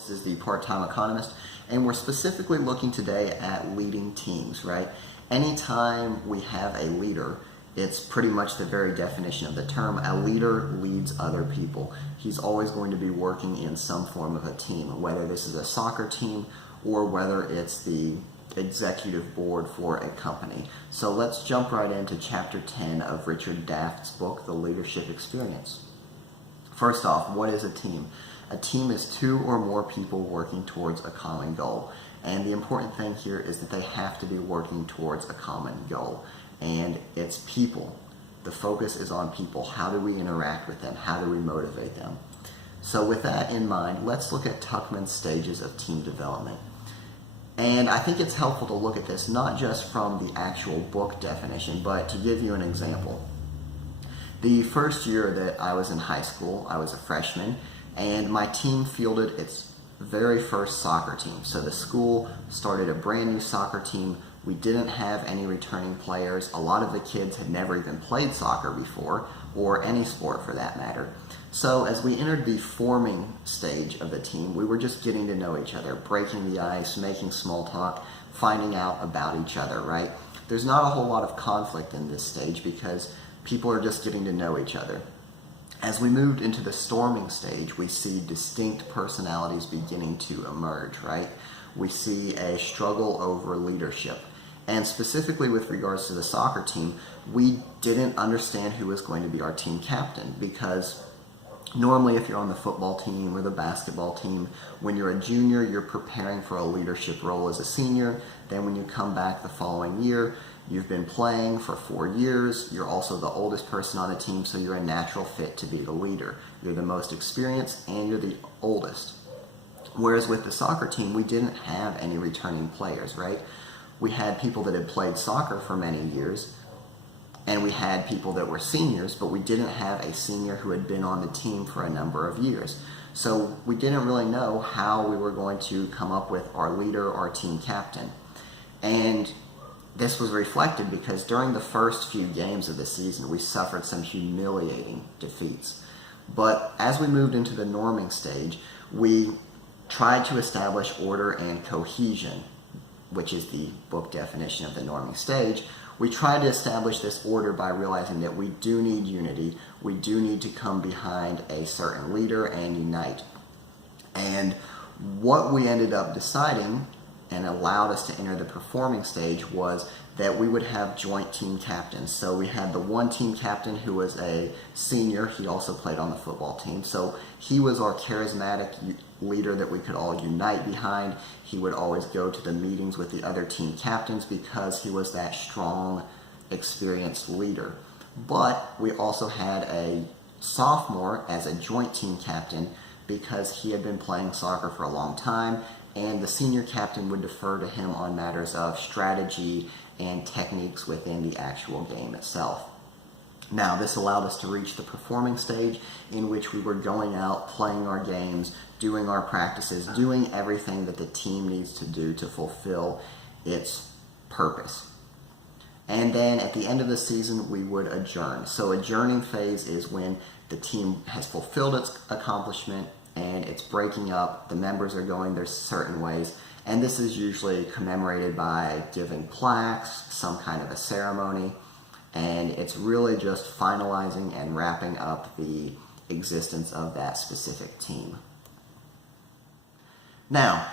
This is the part-time economist, and we're specifically looking today at leading teams, right? Anytime we have a leader, it's pretty much the very definition of the term. A leader leads other people. He's always going to be working in some form of a team, whether this is a soccer team or whether it's the executive board for a company. So let's jump right into chapter 10 of Richard Daft's book, The Leadership Experience. First off, what is a team? A team is two or more people working towards a common goal. And the important thing here is that they have to be working towards a common goal. And it's people. The focus is on people. How do we interact with them? How do we motivate them? So with that in mind, let's look at Tuckman's stages of team development. And I think it's helpful to look at this not just from the actual book definition, but to give you an example. The first year that I was in high school, I was a freshman, and my team fielded its very first soccer team. So the school started a brand new soccer team. We didn't have any returning players. A lot of the kids had never even played soccer before, or any sport for that matter. So as we entered the forming stage of the team, we were just getting to know each other, breaking the ice, making small talk, finding out about each other, right? There's not a whole lot of conflict in this stage because people are just getting to know each other. As we moved into the storming stage, we see distinct personalities beginning to emerge, right? We see a struggle over leadership. And specifically with regards to the soccer team, we didn't understand who was going to be our team captain, because normally if you're on the football team or the basketball team, when you're a junior, you're preparing for a leadership role as a senior. Then when you come back the following year, you've been playing for 4 years. You're also the oldest person on the team, so you're a natural fit to be the leader. You're the most experienced and you're the oldest. Whereas with the soccer team, we didn't have any returning players, right? We had people that had played soccer for many years, and we had people that were seniors, but we didn't have a senior who had been on the team for a number of years. So we didn't really know how we were going to come up with our leader, our team captain. And this was reflected because during the first few games of the season, we suffered some humiliating defeats. But as we moved into the norming stage, we tried to establish order and cohesion, which is the book definition of the norming stage. We tried to establish this order by realizing that we do need unity. We do need to come behind a certain leader and unite. And what we ended up deciding and allowed us to enter the performing stage was that we would have joint team captains. So we had the one team captain who was a senior. He also played on the football team. So he was our charismatic leader that we could all unite behind. He would always go to the meetings with the other team captains because he was that strong, experienced leader. But we also had a sophomore as a joint team captain because he had been playing soccer for a long time, and the senior captain would defer to him on matters of strategy and techniques within the actual game itself. Now, this allowed us to reach the performing stage in which we were going out, playing our games, doing our practices, doing everything that the team needs to do to fulfill its purpose. And then at the end of the season, we would adjourn. So adjourning phase is when the team has fulfilled its accomplishment and it's breaking up, the members are going their certain ways, and this is usually commemorated by giving plaques, some kind of a ceremony, and it's really just finalizing and wrapping up the existence of that specific team. Now,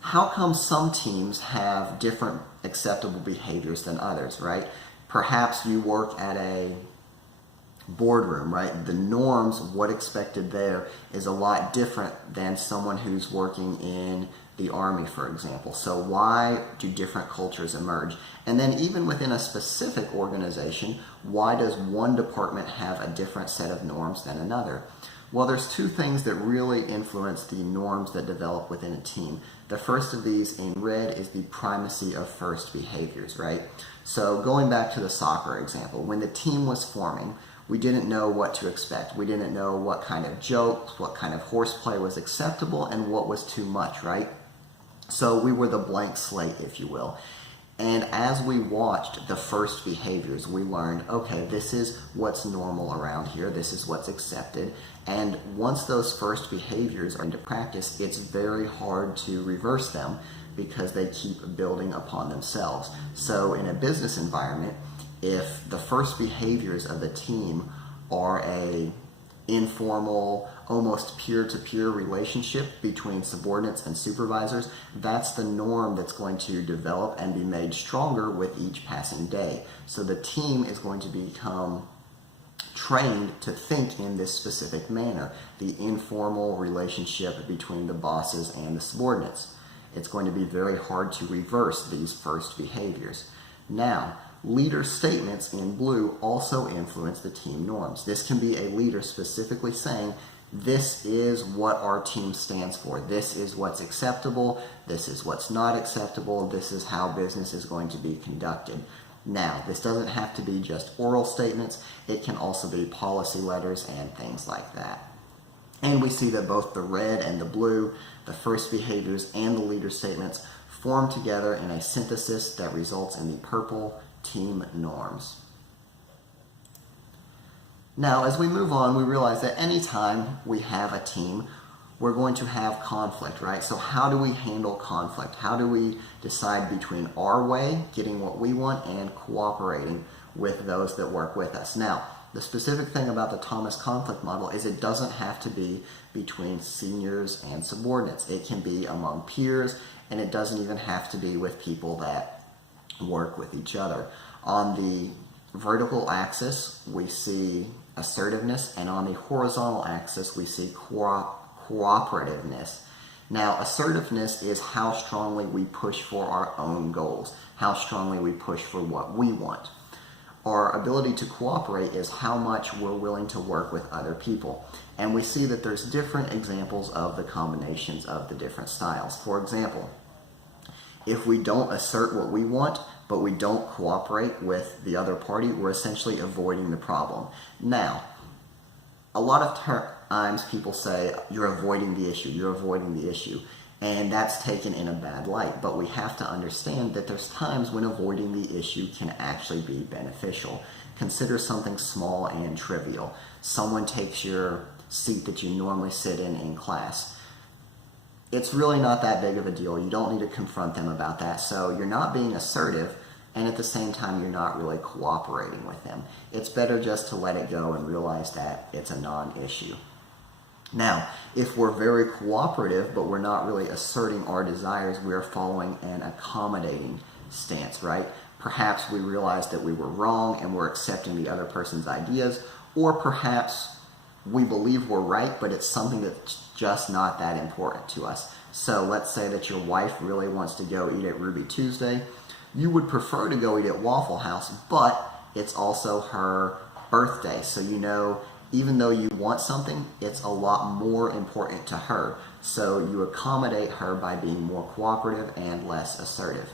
how come some teams have different acceptable behaviors than others, right? Perhaps you work at a boardroom, right? The norms, what expected there is a lot different than someone who's working in the army, for example. So why do different cultures emerge? And then even within a specific organization, why does one department have a different set of norms than another? Well, there's two things that really influence the norms that develop within a team. The first of these in red is the primacy of first behaviors, right? So going back to the soccer example, when the team was forming, we didn't know what to expect. We didn't know what kind of jokes, what kind of horseplay was acceptable, and what was too much, right? So we were the blank slate, if you will. And as we watched the first behaviors, we learned, okay, this is what's normal around here. This is what's accepted. And once those first behaviors are into practice, it's very hard to reverse them because they keep building upon themselves. So in a business environment, if the first behaviors of the team are a informal, almost peer-to-peer relationship between subordinates and supervisors, that's the norm that's going to develop and be made stronger with each passing day. So the team is going to become trained to think in this specific manner, the informal relationship between the bosses and the subordinates. It's going to be very hard to reverse these first behaviors. Now, leader statements in blue also influence the team norms. This can be a leader specifically saying, this is what our team stands for. This is what's acceptable. This is what's not acceptable. This is how business is going to be conducted. Now, this doesn't have to be just oral statements. It can also be policy letters and things like that. And we see that both the red and the blue, the first behaviors and the leader statements, form together in a synthesis that results in the purple team norms. Now, as we move on, we realize that anytime we have a team, we're going to have conflict, right? So how do we handle conflict? How do we decide between our way, getting what we want, and cooperating with those that work with us? Now, the specific thing about the Thomas conflict model is it doesn't have to be between seniors and subordinates. It can be among peers, and it doesn't even have to be with people that work with each other. On the vertical axis, we see assertiveness, and on the horizontal axis, we see cooperativeness. Now, assertiveness is how strongly we push for our own goals, how strongly we push for what we want. Our ability to cooperate is how much we're willing to work with other people. And we see that there's different examples of the combinations of the different styles. For example, if we don't assert what we want, but we don't cooperate with the other party, we're essentially avoiding the problem. Now, a lot of times people say, you're avoiding the issue, you're avoiding the issue. And that's taken in a bad light. But we have to understand that there's times when avoiding the issue can actually be beneficial. Consider something small and trivial. Someone takes your seat that you normally sit in class. It's really not that big of a deal. You don't need to confront them about that. So you're not being assertive, and at the same time, you're not really cooperating with them. It's better just to let it go and realize that it's a non-issue. Now, if we're very cooperative, but we're not really asserting our desires, we're following an accommodating stance, right? Perhaps we realize that we were wrong and we're accepting the other person's ideas, or perhaps we believe we're right, but it's something that's just not that important to us. So let's say that your wife really wants to go eat at Ruby Tuesday. You would prefer to go eat at Waffle House, but it's also her birthday. So you know, even though you want something, it's a lot more important to her. So you accommodate her by being more cooperative and less assertive.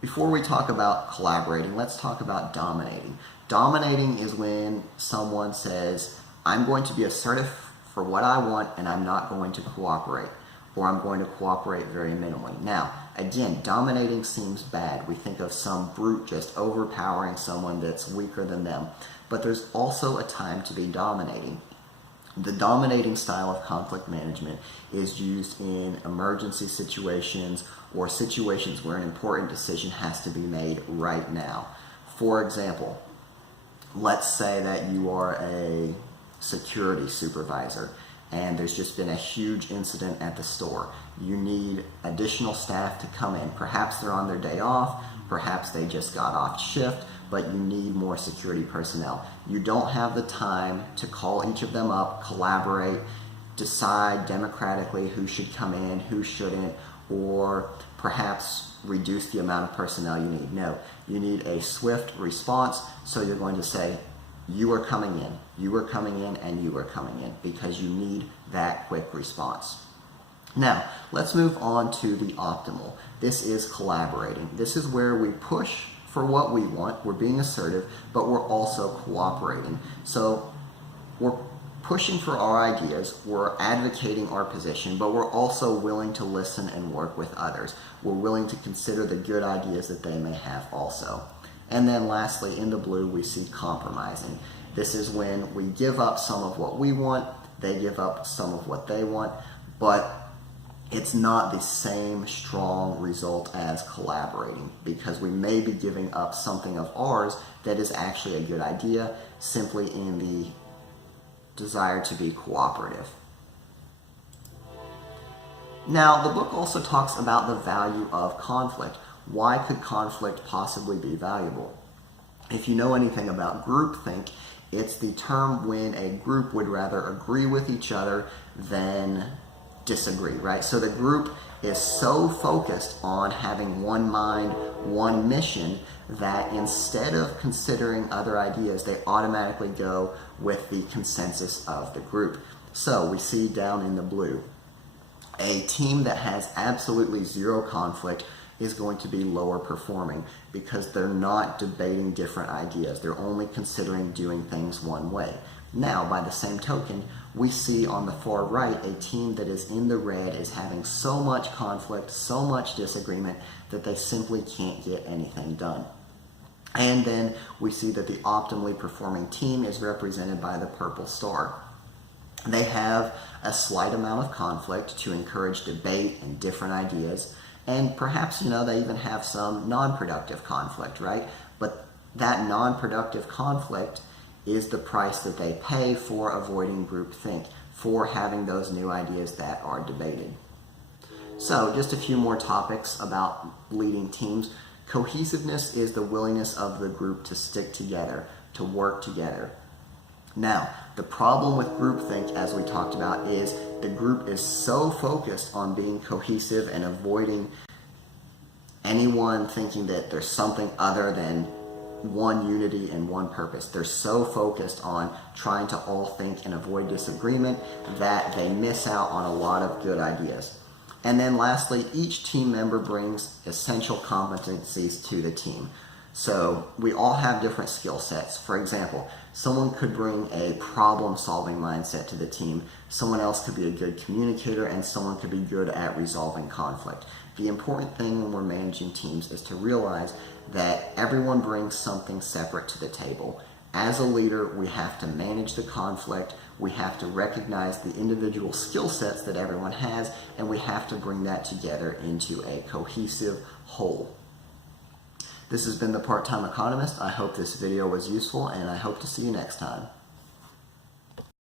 Before we talk about collaborating, let's talk about dominating. Dominating is when someone says, I'm going to be assertive for what I want and I'm not going to cooperate, or I'm going to cooperate very minimally. Now, again, dominating seems bad. We think of some brute just overpowering someone that's weaker than them. But there's also a time to be dominating. The dominating style of conflict management is used in emergency situations or situations where an important decision has to be made right now. For example, let's say that you are a security supervisor and there's just been a huge incident at the store. You need additional staff to come in. Perhaps they're on their day off, perhaps they just got off shift, but you need more security personnel. You don't have the time to call each of them up, collaborate, decide democratically who should come in, who shouldn't, or perhaps reduce the amount of personnel you need. No, you need a swift response, so you're going to say, you are coming in, you are coming in, and you are coming in, because you need that quick response. Now, let's move on to the optimal. This is collaborating. This is where we push for what we want, we're being assertive, but we're also cooperating. So we're pushing for our ideas, we're advocating our position, but we're also willing to listen and work with others. We're willing to consider the good ideas that they may have also. And then lastly, in the blue, we see compromising. This is when we give up some of what we want, they give up some of what they want, but it's not the same strong result as collaborating, because we may be giving up something of ours that is actually a good idea simply in the desire to be cooperative. Now, the book also talks about the value of conflict. Why could conflict possibly be valuable? If you know anything about groupthink, it's the term when a group would rather agree with each other than disagree, right? So the group is so focused on having one mind, one mission, that instead of considering other ideas, they automatically go with the consensus of the group. So we see down in the blue, a team that has absolutely zero conflict is going to be lower performing because they're not debating different ideas. They're only considering doing things one way. Now, by the same token, we see on the far right a team that is in the red is having so much conflict, so much disagreement that they simply can't get anything done. And then we see that the optimally performing team is represented by the purple star. They have a slight amount of conflict to encourage debate and different ideas, and perhaps, they even have some non-productive conflict, right? But that non-productive conflict is the price that they pay for avoiding groupthink, for having those new ideas that are debated. So, just a few more topics about leading teams. Cohesiveness is the willingness of the group to stick together, to work together. Now, the problem with groupthink, as we talked about, is the group is so focused on being cohesive and avoiding anyone thinking that there's something other than one unity and one purpose. They're so focused on trying to all think and avoid disagreement that they miss out on a lot of good ideas. And then lastly, each team member brings essential competencies to the team. So we all have different skill sets. For example, someone could bring a problem-solving mindset to the team. Someone else could be a good communicator, and someone could be good at resolving conflict. The important thing when we're managing teams is to realize that everyone brings something separate to the table. As a leader, we have to manage the conflict, we have to recognize the individual skill sets that everyone has, and we have to bring that together into a cohesive whole. This has been the Part-Time Economist. I hope this video was useful, and I hope to see you next time.